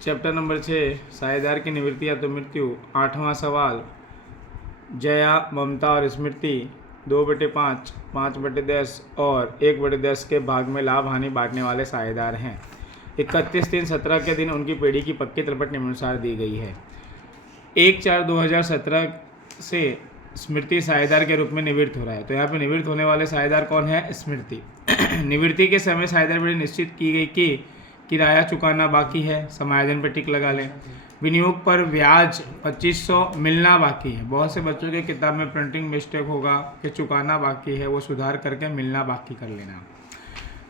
Chapter number 6 साझेदार की निवृत्ति या तो मृत्यु। 8वां सवाल, जया, ममता और स्मृति 2/5, 5/10 और 1/10 के भाग में लाभ हानि बांटने वाले साझेदार हैं। 31/3/17 के दिन उनकी पीढ़ी की पक्की तलपट निम्नानुसार दी गई है। 1/4/2017 से स्मृति साझेदार के रूप में निवृत्त हो रहा है। तो यहाँ पे निवृत्त होने वाले साझेदार कौन है? स्मृति। निवृत्ति के समय साझेदार पीढ़ी निश्चित की गई कि किराया चुकाना बाकी है, समायोजन पर टिक लगा लें। विनियोग पर ब्याज 2500 मिलना बाकी है। बहुत से बच्चों के किताब में प्रिंटिंग मिस्टेक होगा कि चुकाना बाकी है, वो सुधार करके मिलना बाकी कर लेना।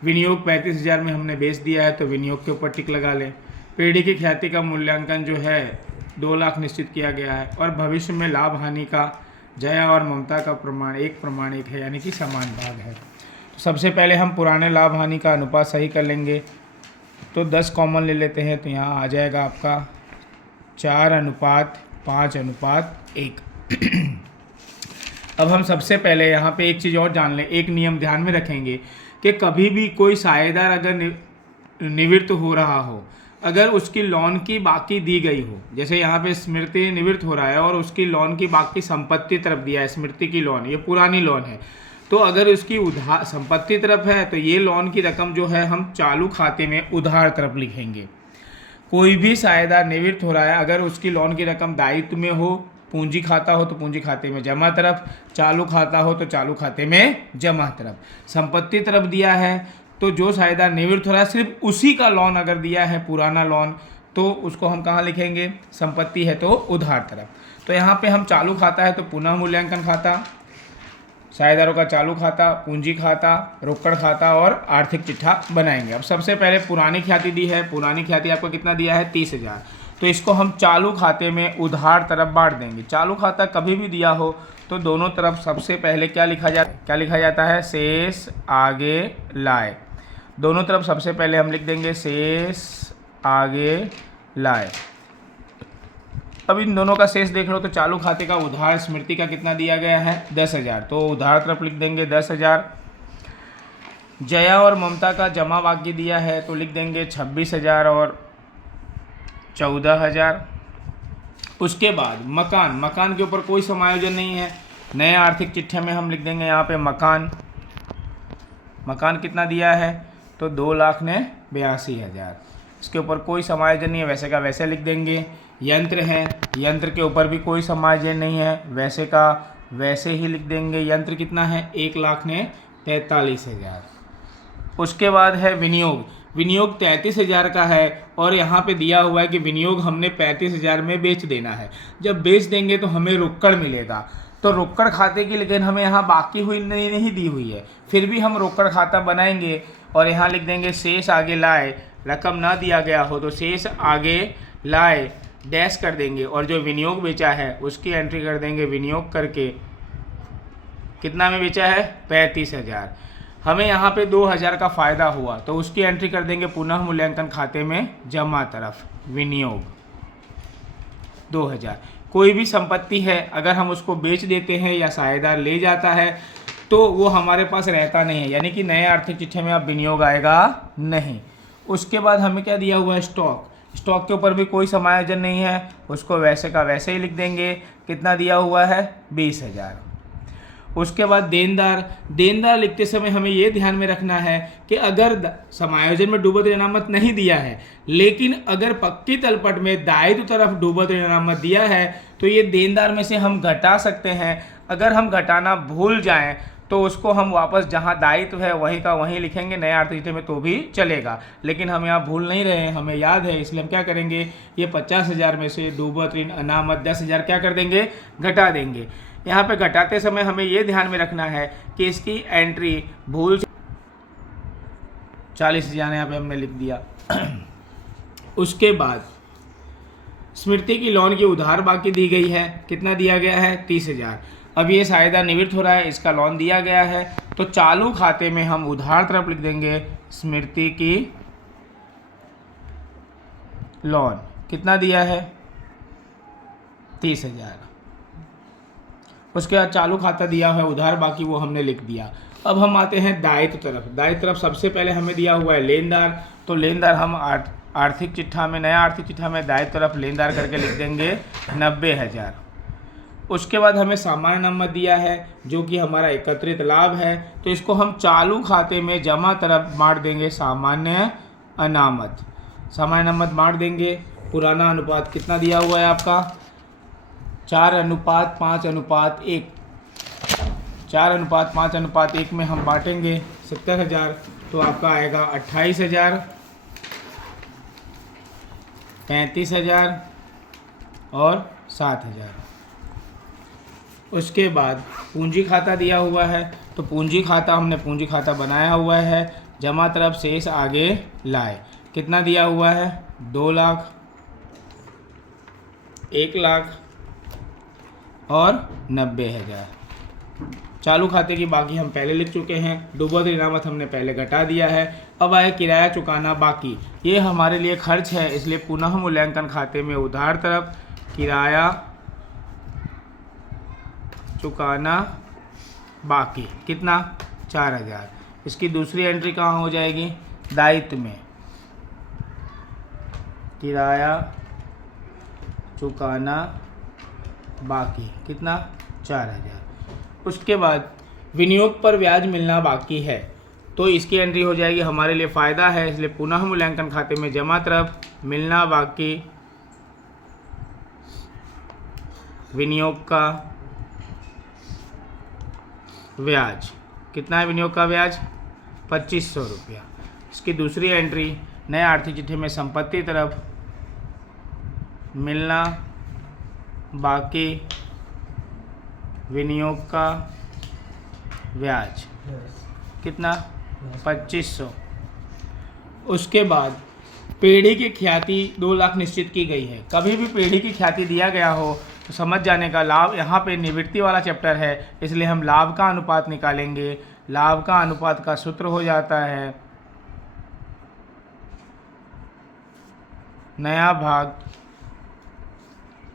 विनियोग 35,000 में हमने बेच दिया है, तो विनियोग के ऊपर टिक लगा लें। पीढ़ी की ख्याति का मूल्यांकन जो है 2 लाख निश्चित किया गया है और भविष्य में लाभ हानि का जया और ममता का प्रमाण एक है, यानी कि समान भाग है। तो सबसे पहले हम पुराने लाभ हानि का अनुपात सही कर लेंगे। तो 10 कॉमन ले लेते हैं, तो यहाँ आ जाएगा आपका 4:5:1। अब हम सबसे पहले यहाँ पे एक चीज़ और जान लें, एक नियम ध्यान में रखेंगे कि कभी भी कोई साझेदार अगर निवृत्त हो रहा हो, अगर उसकी लोन की बाकी दी गई हो, जैसे यहाँ पे स्मृति निवृत्त हो रहा है और उसकी लोन की बाकी संपत्ति तरफ दिया है, स्मृति की लोन, ये पुरानी लोन है, तो अगर उसकी उधार संपत्ति तरफ है तो ये लोन की रकम जो है हम चालू खाते में उधार तरफ लिखेंगे। कोई भी साझेदार निवृत्त हो रहा है, अगर उसकी लोन की रकम दायित्व में हो, पूंजी खाता हो तो पूंजी खाते में जमा तरफ, चालू खाता हो तो चालू खाते में जमा तरफ। संपत्ति तरफ दिया है तो जो साझेदार निवृत्त हो रहा है सिर्फ उसी का लोन अगर दिया है पुराना लोन, तो उसको हम कहाँ लिखेंगे? संपत्ति है तो उधार तरफ। तो यहाँ पे हम चालू खाता है तो पुनः मूल्यांकन खाता, साझेदारों का चालू खाता, पूंजी खाता, रोकड़ खाता और आर्थिक चिट्ठा बनाएंगे। अब सबसे पहले पुरानी ख्याति दी है, पुरानी ख्याति आपको कितना दिया है? 30,000। तो इसको हम चालू खाते में उधार तरफ बांट देंगे। चालू खाता कभी भी दिया हो तो दोनों तरफ सबसे पहले क्या लिखा जाता है? शेष आगे लाए। दोनों तरफ सबसे पहले हम लिख देंगे शेष आगे लाए। अब इन दोनों का शेष देख लो तो चालू खाते का उधार स्मृति का कितना दिया गया है? 10,000, तो उधार तरफ लिख देंगे 10,000। जया और ममता का जमा बाकी दिया है तो लिख देंगे 26,000 और 14,000। उसके बाद मकान के ऊपर कोई समायोजन नहीं है, नए आर्थिक चिट्ठे में हम लिख देंगे यहाँ पे मकान कितना दिया है? तो 2,82,000। इसके ऊपर कोई समायोजन नहीं है, वैसे का वैसे लिख देंगे। यंत्र है, यंत्र के ऊपर भी कोई समायोजन नहीं है, वैसे का वैसे ही लिख देंगे। यंत्र कितना है? 1,43,000। उसके बाद है विनियोग 33,000 का है और यहाँ पे दिया हुआ है कि विनियोग हमने 35,000 में बेच देना है। जब बेच देंगे तो हमें रोकड़ मिलेगा, तो रोकड़ खाते की लेकिन हमें यहाँ बाकी हुई नहीं दी हुई है, फिर भी हम रोकड़ खाता बनाएंगे और यहाँ लिख देंगे शेष आगे लाए। रकम ना दिया गया हो तो शेष आगे लाए डैश कर देंगे और जो विनियोग बेचा है उसकी एंट्री कर देंगे विनियोग करके। कितना में बेचा है? 35,000। हमें यहाँ पे 2,000 का फ़ायदा हुआ तो उसकी एंट्री कर देंगे पुनः मूल्यांकन खाते में जमा तरफ, विनियोग 2,000। कोई भी संपत्ति है अगर हम उसको बेच देते हैं या साझेदार ले जाता है तो वो हमारे पास रहता नहीं है, यानी कि नए आर्थिक चिट्ठे में अब विनियोग आएगा नहीं। उसके बाद हमें क्या दिया हुआ है? स्टॉक के ऊपर भी कोई समायोजन नहीं है, उसको वैसे का वैसे ही लिख देंगे। कितना दिया हुआ है? 20,000। उसके बाद देनदार लिखते समय हमें ये ध्यान में रखना है कि अगर समायोजन में डूबत ऋण अनामत नहीं दिया है, लेकिन अगर पक्की तलपट में दायित्व तरफ डूबत ऋण अनामत दिया है तो ये देनदार में से हम घटा सकते हैं। अगर हम घटाना भूल जाएं तो उसको हम वापस जहां दायित्व है वहीं का वहीं लिखेंगे नए आर्थिक चिट्ठे में तो भी चलेगा, लेकिन हम यहाँ भूल नहीं रहे हैं, हमें याद है, इसलिए हम क्या करेंगे? ये 50,000 में से डूबत ऋण अनामत 10,000 क्या कर देंगे? घटा देंगे। यहाँ पे घटाते समय हमें ये ध्यान में रखना है कि इसकी एंट्री भूल 40,000 यहाँ पे हमने लिख दिया। उसके बाद स्मृति की लोन की उधार बाकी दी गई है, कितना दिया गया है? 30,000। अब ये साझेदार निवृत्त हो रहा है, इसका लोन दिया गया है तो चालू खाते में हम उधार तरफ लिख देंगे स्मृति की लोन। कितना दिया है? 30,000। उसके बाद चालू खाता दिया है, उधार बाकी वो हमने लिख दिया। अब हम आते हैं दायित्व तरफ। दायित्व तरफ सबसे पहले हमें दिया हुआ है लेनदार, तो लेनदार हम आर्थिक चिट्ठा में, नया आर्थिक चिट्ठा में दायित्व तरफ लेनदार करके लिख देंगे 90,000। उसके बाद हमें सामान्य नमद दिया है जो कि हमारा एकत्रित लाभ है, तो इसको हम चालू खाते में जमा तरफ बांट देंगे सामान्य अनामत। सामान्य नमद बांट देंगे। पुराना अनुपात कितना दिया हुआ है आपका 4:5:1। 4:5:1 में हम बांटेंगे 70,000, तो आपका आएगा 28,000, 35,000 और 7,000। उसके बाद पूंजी खाता दिया हुआ है, तो पूंजी खाता हमने पूंजी खाता बनाया हुआ है। जमा तरफ शेष आगे लाए। कितना दिया हुआ है 2 लाख, 1 लाख और 90,000। चालू खाते की बाकी हम पहले लिख चुके हैं। डूबत इनामत हमने पहले घटा दिया है। अब आए किराया चुकाना बाकी। ये हमारे लिए खर्च है, इसलिए पुनः मूल्यांकन खाते में उधार तरफ किराया चुकाना बाकी कितना 4,000। इसकी दूसरी एंट्री कहाँ हो जाएगी दायित्व में, किराया चुकाना बाकी कितना 4,000। उसके बाद विनियोग पर ब्याज मिलना बाकी है, तो इसकी एंट्री हो जाएगी हमारे लिए फ़ायदा है, इसलिए पुनः मूल्यांकन खाते में जमा तरफ मिलना बाकी विनियोग का ब्याज। कितना है विनियोग का ब्याज 2,500 रुपया। इसकी दूसरी एंट्री नए आर्थिक चिट्ठे में संपत्ति तरफ मिलना बाकी विनियोग का ब्याज कितना 2,500। उसके बाद पेढ़ी की ख्याति 2 लाख निश्चित की गई है। कभी भी पेढ़ी की ख्याति दिया गया हो तो समझ जाने का लाभ, यहाँ पे निवृत्ति वाला चैप्टर है इसलिए हम लाभ का अनुपात निकालेंगे। लाभ का अनुपात का सूत्र हो जाता है नया भाग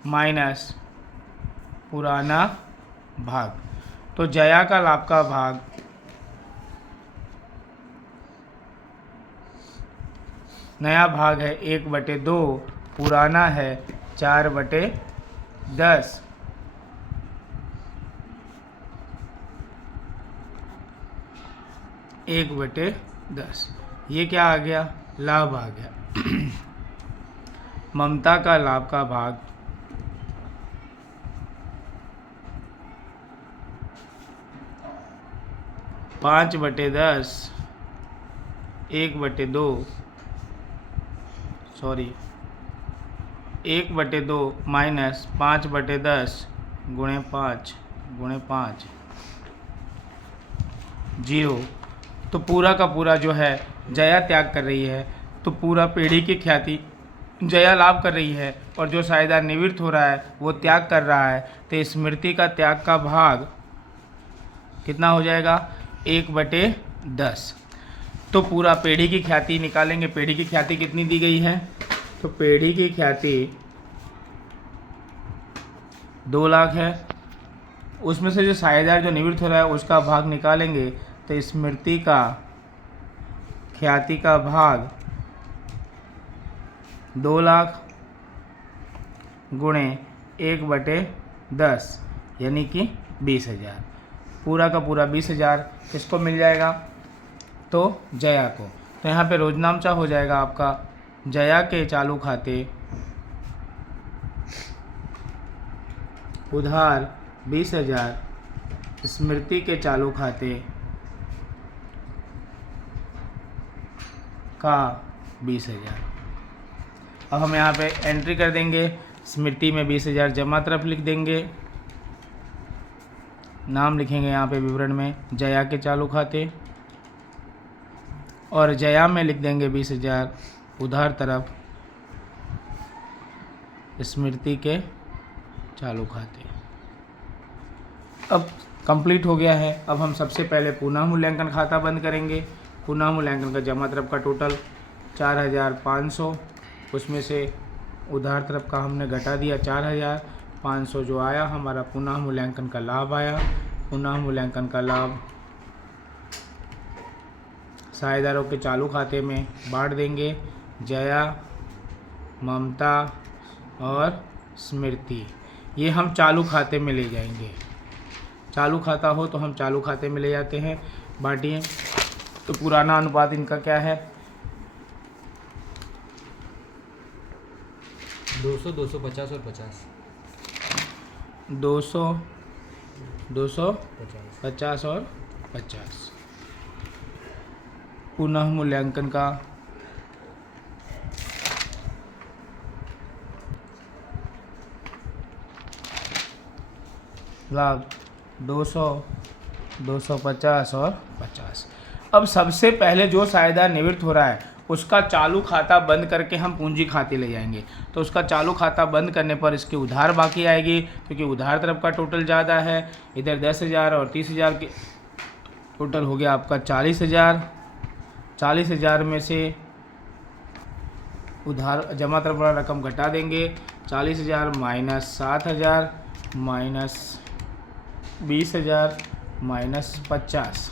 माइनस पुराना भाग। तो जया का लाभ का भाग नया भाग है 1/2, पुराना है 4/10। एक बटे 10 ये क्या आ गया लाभ आ गया। ममता का लाभ का भाग पाँच बटे 10 1/2 माइनस 5/10 गुणे 5 0। तो पूरा का पूरा जो है जया त्याग कर रही है, तो पूरा पेढ़ी की ख्याति जया लाभ कर रही है और जो साझेदार निवृत्त हो रहा है वो त्याग कर रहा है। तो स्मृति का त्याग का भाग कितना हो जाएगा 1/10। तो पूरा पेढ़ी की ख्याति निकालेंगे। पेढ़ी की ख्याति कितनी दी गई है, तो पेढ़ी की ख्याति 2 लाख है। उसमें से जो साझेदार जो निवृत्त हो रहा है उसका भाग निकालेंगे, तो स्मृति का ख्याति का भाग 2 लाख गुणे 1/10 यानी कि 20,000। पूरा का पूरा 20,000 किसको मिल जाएगा, तो जया को। तो यहाँ पे रोजनामचा हो जाएगा आपका जया के चालू खाते उधार 20,000, स्मृति के चालू खाते का 20,000। अब हम यहाँ पे एंट्री कर देंगे। स्मृति में 20,000 जमा तरफ लिख देंगे, नाम लिखेंगे यहाँ पे विवरण में जया के चालू खाते, और जया में लिख देंगे 20,000 उधार तरफ स्मृति के चालू खाते। अब कंप्लीट हो गया है। अब हम सबसे पहले पुनः मूल्यांकन खाता बंद करेंगे। पुनः मूल्यांकन का जमा तरफ का टोटल 4,500, उसमें से उधार तरफ का हमने घटा दिया 4,500 जो आया हमारा पुनः मूल्यांकन का लाभ आया। पुनः मूल्यांकन का लाभ साझेदारों के चालू खाते में बांट देंगे। जया, ममता और स्मृति, ये हम चालू खाते में ले जाएंगे। चालू खाता हो तो हम चालू खाते में ले जाते हैं। बांटिए। तो पुराना अनुपात इनका क्या है? 200, 250 और 50। 200, 250 और 50। पुनः मूल्यांकन का लाभ 200, 250 और 50। अब सबसे पहले जो साझेदार निवृत्त हो रहा है उसका चालू खाता बंद करके हम पूंजी खाते ले जाएंगे। तो उसका चालू खाता बंद करने पर इसकी उधार बाकी आएगी, क्योंकि उधार तरफ का टोटल ज़्यादा है। इधर 10,000 और 30,000 के टोटल हो गया आपका 40,000। 40,000 में से उधार जमा तरफ वाला रकम घटा देंगे। 40,000 माइनस 7,000 माइनस 20,000 माइनस 50।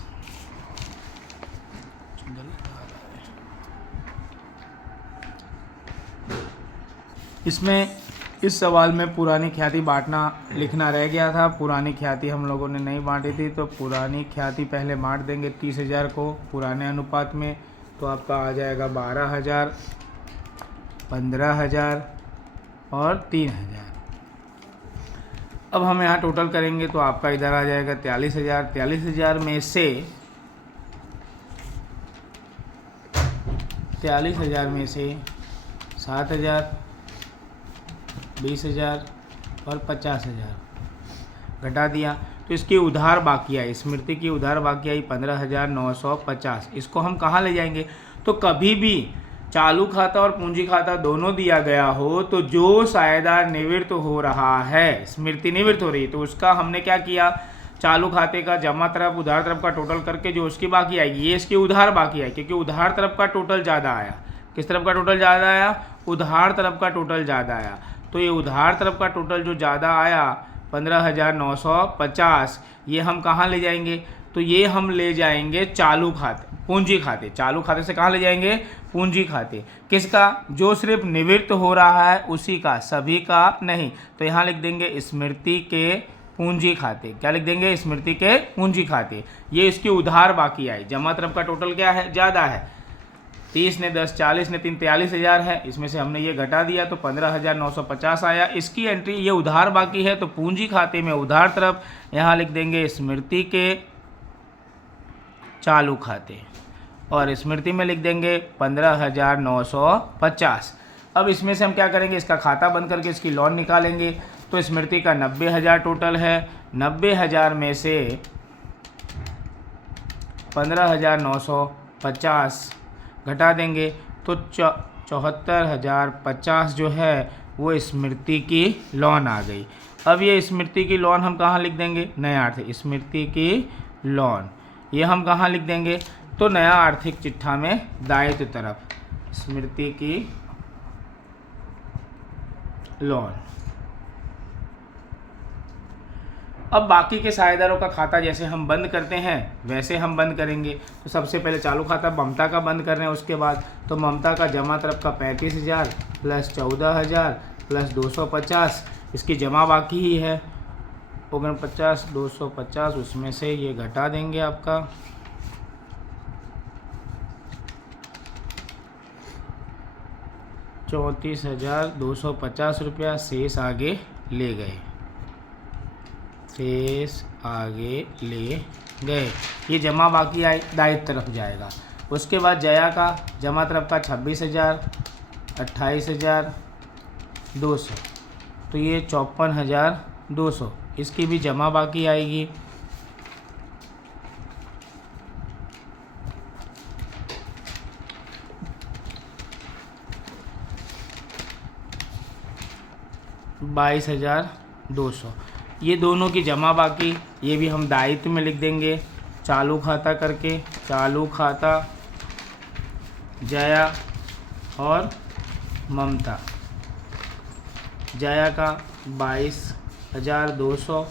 इसमें इस सवाल में पुरानी ख्याति बांटना लिखना रह गया था। पुरानी ख्याति हम लोगों ने नहीं बांटी थी, तो पुरानी ख्याति पहले बांट देंगे 30,000 को पुराने अनुपात में। तो आपका आ जाएगा 12,000, 15,000 और 3,000। अब हम यहाँ टोटल करेंगे तो आपका इधर आ जाएगा 43,000। 43,000 में से 7,000, 20,000 और 50,000 घटा दिया। तो इसकी उधार बाकी आई, स्मृति की उधार बाकी आई 15,950। इसको हम कहाँ ले जाएंगे? तो कभी भी चालू खाता और पूंजी खाता दोनों दिया गया हो तो जो साझेदार निवृत्त हो रहा है, स्मृति निवृत्त हो रही, तो उसका हमने क्या किया? चालू खाते का जमा तरफ उधार तरफ का टोटल करके जो उसकी बाकी आएगी, ये इसकी उधार बाकी आई, क्योंकि उधार तरफ का टोटल ज़्यादा आया। किस तरफ का टोटल ज़्यादा आया? उधार तरफ का टोटल ज़्यादा आया। तो ये उधार तरफ का टोटल जो ज़्यादा आया 15,950, ये हम कहाँ ले जाएंगे? तो ये हम ले जाएंगे चालू खाते, पूंजी खाते। चालू खाते से कहाँ ले जाएंगे? पूंजी खाते। किसका? जो सिर्फ निवृत्त हो रहा है उसी का, सभी का नहीं। तो यहाँ लिख देंगे स्मृति के पूंजी खाते। क्या लिख देंगे? स्मृति के पूंजी खाते। ये इसकी उधार बाकी आई। जमा तरफ का टोटल क्या है? ज़्यादा है। 30 ने 10, 40 ने 3, 43,000 है। इसमें से हमने ये घटा दिया तो 15,950 आया। इसकी एंट्री, ये उधार बाकी है तो पूंजी खाते में उधार तरफ यहाँ लिख देंगे स्मृति के चालू खाते, और स्मृति में लिख देंगे 15,950। अब इसमें से हम क्या करेंगे? इसका खाता बंद करके इसकी लोन निकालेंगे। तो स्मृति का 90,000 टोटल है। 90,000 में से 15,950 घटा देंगे तो 74,050 जो है वो स्मृति की लोन आ गई। अब ये स्मृति की लोन हम कहाँ लिख देंगे? नया आर्थिक स्मृति की लोन, ये हम कहाँ लिख देंगे? तो नया आर्थिक चिट्ठा में दायित्व तरफ स्मृति की लोन। अब बाकी के साझेदारों का खाता जैसे हम बंद करते हैं वैसे हम बंद करेंगे। तो सबसे पहले चालू खाता ममता का बंद कर रहे हैं। उसके बाद तो ममता का जमा तरफ का 35,000 प्लस 14,000 प्लस 250, इसकी जमा बाकी ही है 49, 250, उसमें से ये घटा देंगे आपका 34,250 रुपया। शेष आगे ले गए, शेष आगे ले गए। ये जमा बाकी आई दायित्व तरफ जाएगा। उसके बाद जया का जमा तरफ का 26,000, 28,200, तो ये 54,200, इसकी भी जमा बाकी आएगी। $22,200, ये दोनों की जमा बाकी, ये भी हम दायित्व में लिख देंगे चालू खाता करके। चालू खाता जया और ममता, जया का 22,200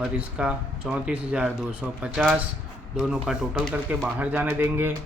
और इसका 34,250, दोनों का टोटल करके बाहर जाने देंगे।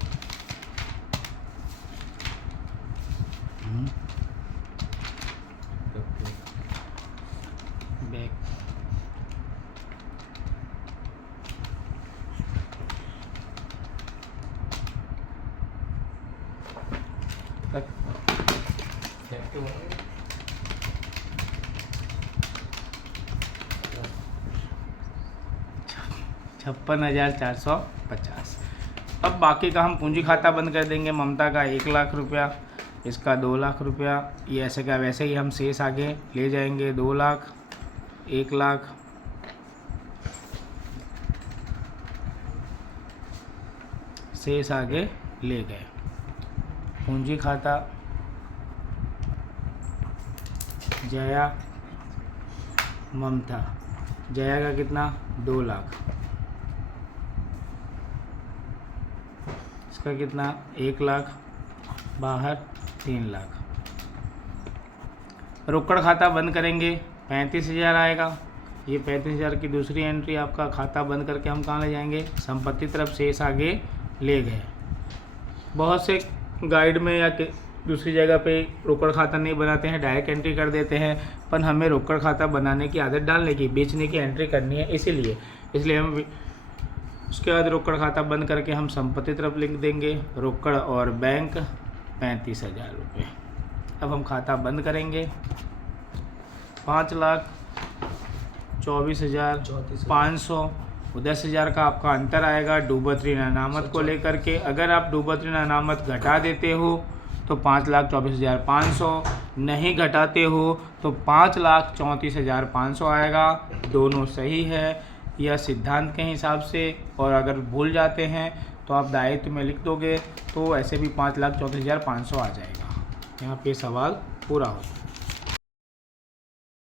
₹56,450। अब बाकी का हम पूंजी खाता बंद कर देंगे। ममता का 1,00,000 रुपया, इसका 2,00,000 रुपया, ये ऐसे का वैसे ही हम शेष आगे ले जाएंगे। 2,00,000, 1,00,000, शेष आगे ले गए। पूंजी खाता जया ममता, जया का कितना 2,00,000, इसका कितना 1,00,000, बाहर 3,00,000। रोकड़ खाता बंद करेंगे 35,000 आएगा। ये 35,000 की दूसरी एंट्री आपका खाता बंद करके हम कहाँ ले जाएंगे, संपत्ति तरफ शेष आगे ले गए। बहुत से गाइड में या दूसरी जगह पे रोकड़ खाता नहीं बनाते हैं, डायरेक्ट एंट्री कर देते हैं, पर हमें रोकड़ खाता बनाने की आदत डालने की, बेचने की एंट्री करनी है, इसलिए हम उसके बाद रोकड़ खाता बंद करके हम संपत्ति तरफ लिख देंगे रोकड़ और बैंक 35,000 रुपये। अब हम खाता बंद करेंगे। 5,24,500, 10,000 का आपका अंतर आएगा डूबतरीन अनामत को लेकर के। अगर आप डूबतरीन अनामत घटा देते हो तो 5,24,500, नहीं घटाते हो तो 5,34,500 आएगा। दोनों सही है यह सिद्धांत के हिसाब से, और अगर भूल जाते हैं तो आप दायित्व में लिख दोगे तो ऐसे भी 5,34,500 आ जाएगा। यहाँ पे सवाल पूरा होता है।